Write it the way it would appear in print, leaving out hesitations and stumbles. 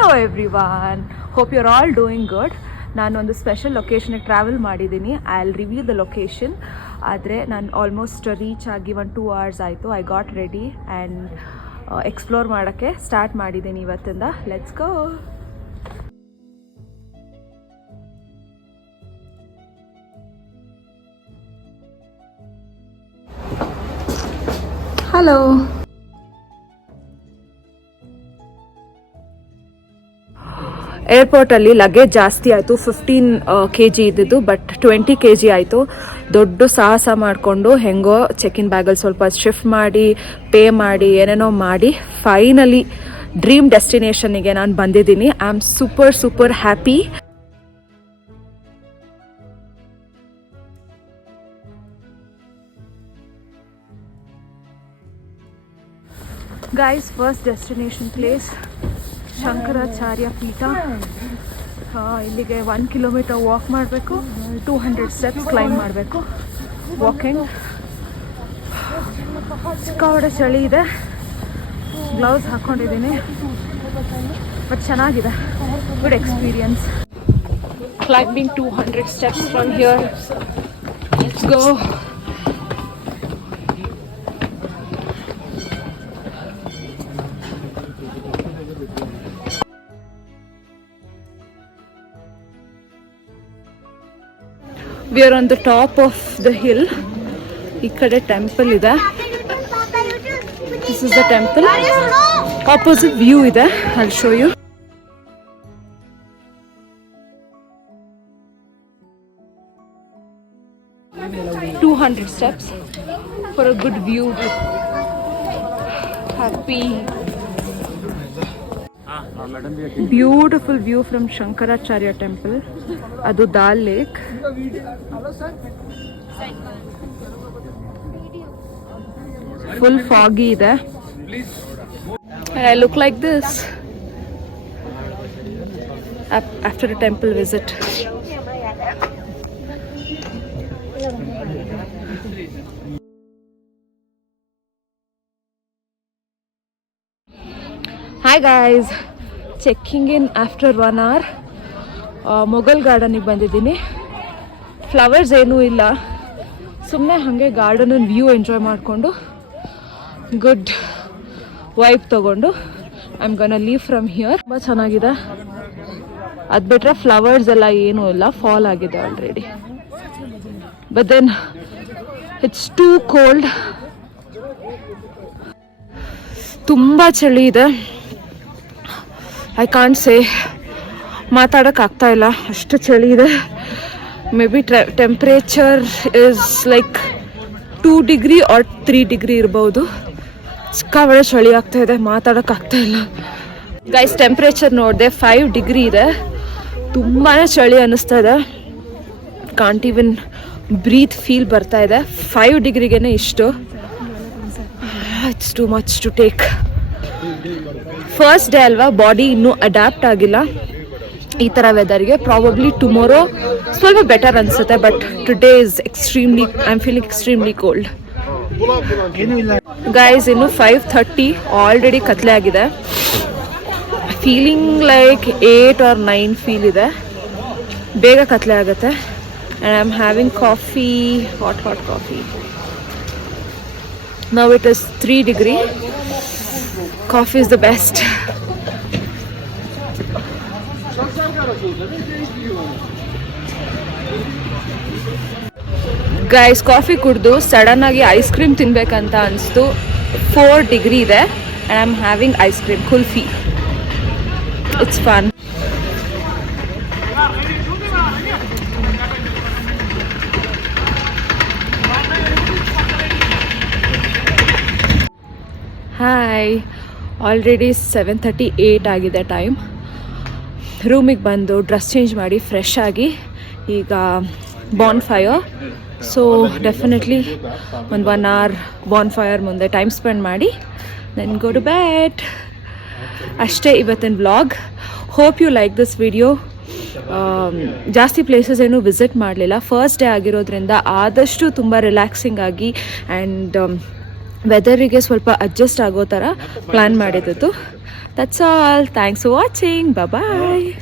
Hello everyone, hope you are all doing good. ನಾನೊಂದು special ಲೊಕೇಶನ್ಗೆ travel ಮಾಡಿದ್ದೀನಿ. I will reveal the location. ಆದರೆ ನಾನು ಆಲ್ಮೋಸ್ಟ್ ರೀಚ್ ಆಗಿ 1-2 hours ಆಯಿತು. I got ready and explore ಮಾಡೋಕ್ಕೆ ಸ್ಟಾರ್ಟ್ ಮಾಡಿದ್ದೀನಿ ಇವತ್ತಿಂದ. Let's go. ಹಲೋ. ಏರ್ಪೋರ್ಟಲ್ಲಿ ಲಗೇಜ್ ಜಾಸ್ತಿ ಆಯಿತು. 15 kg ಇದ್ದಿದ್ದು ಬಟ್ 20 kg ಆಯಿತು. ದೊಡ್ಡ ಸಾಹಸ ಮಾಡಿಕೊಂಡು ಹೆಂಗೋ ಚೆಕ್ ಇನ್ ಬ್ಯಾಗಲ್ಲಿ ಸ್ವಲ್ಪ ಶಿಫ್ಟ್ ಮಾಡಿ ಪೇ ಮಾಡಿ ಏನೇನೋ ಮಾಡಿ ಫೈನಲಿ ಡ್ರೀಮ್ ಡೆಸ್ಟಿನೇಷನ್ನಿಗೆ ನಾನು ಬಂದಿದ್ದೀನಿ. I am super happy. Guys, first destination place Shankaracharya ಪೀಠ. ಇಲ್ಲಿಗೆ 1 kilometer ವಾಕ್ ಮಾಡಬೇಕು, 200 steps ಕ್ಲೈಂಬ್ ಮಾಡಬೇಕು. ವಾಕಿಂಗ್. ಸಿಕ್ಕಾಪಟ್ಟೆ ಚಳಿ ಇದೆ. ಗ್ಲೌಸ್ ಹಾಕ್ಕೊಂಡಿದ್ದೀನಿ ಬಟ್ ಚೆನ್ನಾಗಿದೆ. Good experience. Climbing 200 steps from here. Let's go. We are on the top of the hill. ಈ ಕಡೆ ಟೆಂಪಲ್ ಇದೆ. This is the temple. Opposite view ಇದೆ. I'll show you. $200 steps for a good view. Happy. Beautiful view from Shankaracharya temple. Adu Dal Lake. Full foggy ಇದೆ. I look like this after a temple visit. Hi guys, checking in after 1 hour. Mughal ಗಾರ್ಡನಿಗೆ ಬಂದಿದ್ದೀನಿ. Flowers ಏನೂ ಇಲ್ಲ, ಸುಮ್ಮನೆ ಹಾಗೆ garden view enjoy ಮಾಡಿಕೊಂಡು good vibe ತೊಗೊಂಡು I am gonna leave from here. ತುಂಬ ಚೆನ್ನಾಗಿದೆ. ಅದು ಬಿಟ್ಟರೆ ಫ್ಲವರ್ಸ್ ಎಲ್ಲ ಏನೂ ಇಲ್ಲ, ಫಾಲ್ ಆಗಿದೆ already. But then it's too cold. ತುಂಬ ಚಳಿ ಇದೆ. ಐ ಕಾಂಟ್ ಸೇ, ಮಾತಾಡೋಕ್ಕಾಗ್ತಾ ಇಲ್ಲ, ಅಷ್ಟು ಚಳಿ ಇದೆ. May be temperature is like 2 degree or 3 degree ಇರ್ಬೋದು. ಸಿಕ್ಕಾಬಳೆ ಚಳಿ ಆಗ್ತಾ ಇದೆ, ಮಾತಾಡೋಕ್ಕಾಗ್ತಾ ಇಲ್ಲ. ಗೈಸ್, ಟೆಂಪ್ರೇಚರ್ ನೋಡಿದೆ 5 degree ಇದೆ. ತುಂಬಾ ಚಳಿ ಅನ್ನಿಸ್ತಾ ಇದೆ. ಕಾಂಟ್ ಈವನ್ ಬ್ರೀತ್ ಫೀಲ್ ಬರ್ತಾ ಇದೆ. 5 degree ಇಷ್ಟು. It's too much to take. First day ಅಲ್ವಾ, ಬಾಡಿ ಇನ್ನೂ ಅಡ್ಯಾಪ್ಟ್ ಆಗಿಲ್ಲ ಈ ಥರ ವೆದರ್ಗೆ. ಪ್ರಾಬಬ್ಲಿ ಟುಮಾರೋ ಸ್ವಲ್ಪ ಬೆಟರ್ ಅನಿಸುತ್ತೆ, but today is extremely, I am feeling extremely cold. Guys, ಇನ್ನು 5:30 ಆಲ್ರೆಡಿ ಕತ್ಲೆ ಆಗಿದೆ. ಫೀಲಿಂಗ್ ಲೈಕ್ 8 or 9 ಫೀಲ್ ಇದೆ. ಬೇಗ ಕತ್ಲೆ ಆಗುತ್ತೆ. And I am having coffee, hot coffee. Now it is 3 degree. Coffee is the best. Guys, coffee ಕುಡಿದು sudden ಆಗಿ ice cream ತಿನ್ಬೇಕಂತ ಅನಿಸ್ತು. 4 degree ಇದೆ and I am having ice cream, kulfi. It's fun. Hi, already 7:38 ಆಗಿದೆ time. ರೂಮಿಗೆ ಬಂದು dress change ಮಾಡಿ fresh ಆಗಿ ಈಗ ಬಾನ್ ಫೈರ್. ಸೊ ಡೆಫಿನೆಟ್ಲಿ ಒಂದು 1 hour ಬಾನ್ ಫೈರ್ ಮುಂದೆ ಟೈಮ್ ಸ್ಪೆಂಡ್ ಮಾಡಿ ದೆನ್ ಗೋ ಟು ಬೆಡ್. ಅಷ್ಟೇ ಇವತ್ತಿನ vlog. Hope you like this video. ಜಾಸ್ತಿ ಪ್ಲೇಸಸ್ ಏನೂ ವಿಸಿಟ್ ಮಾಡಲಿಲ್ಲ. ಫಸ್ಟ್ ಡೇ ಆಗಿರೋದ್ರಿಂದ ಆದಷ್ಟು ತುಂಬ ರಿಲ್ಯಾಕ್ಸಿಂಗ್ ಆಗಿ ಆ್ಯಂಡ್ ವೆದರಿಗೆ ಸ್ವಲ್ಪ ಅಡ್ಜಸ್ಟ್ ಆಗೋ ಥರ ಪ್ಲ್ಯಾನ್ ಮಾಡಿದ್ದು. That's all. Thanks for watching. Bye.